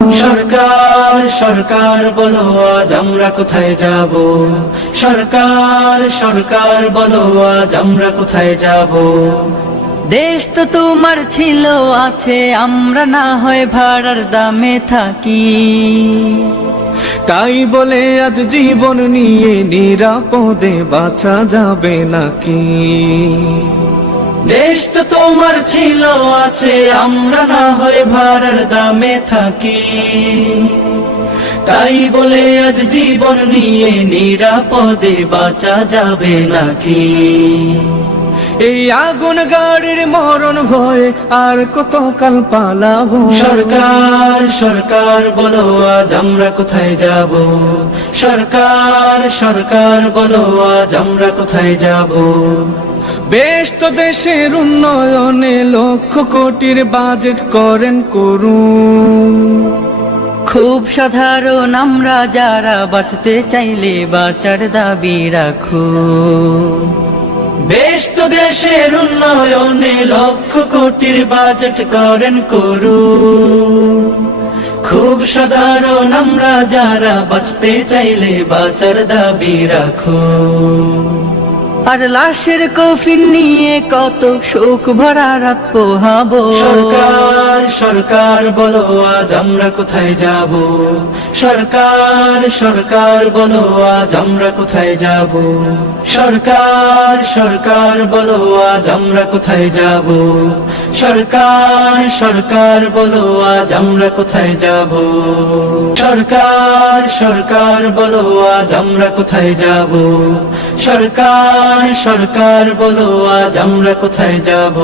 সরকার সরকার বলো আজ আমরা কোথায় যাব। সরকার সরকার বলো আজ আমরা কোথায় যাব। দেশ তো তোমার ছিল আছে, আমরা না হয় ভাড়ার দামে থাকি। তাই বলে আজ জীবন নিয়ে নিরাপদে বাঁচা যাবে নাকি? দেশ তো তোমার ছিল আছে, আমরা না হয় ভাড়ার দামে থাকি। তাই বলে আজ জীবন নিয়ে নিরাপদে বাঁচা যাবে নাকি? এই আগুন গাড়ির মরণ ভয়ে আর কত কাল পালাবো। সরকার সরকার বলো আজ আমরা কোথায় যাব। সরকার সরকার বলো আজ আমরা কোথায় যাব। বেশ তো দেশের উন্নয়নে লক্ষ কোটির বাজেট করেন করুন। খুব সাধারণ আমরা যারা বাঁচতে চাইলে বাঁচার দাবি রাখো। বেশ তো দেশের উন্নয়নে লক্ষ কোটির বাজেট করেন করুন। খুব সাধারণ আমরা যারা বাঁচতে চাইলে বাঁচার দাবি রাখো। আর লাশের কফিন নিয়ে কত শোক ভরা রাত পোহাবো। সরকার সরকার বলো আজ আমরা কোথায় যাব। সরকার সরকার বলো আজ আমরা কোথায় যাব। সরকার সরকার বলো আজ আমরা কোথায় যাব। সরকার সরকার বলো আজ আমরা কোথায় যাব। সরকার সরকার বলো আজ আমরা কোথায় যাব। সরকার সরকার বলো আজ আমরা কোথায় যাব।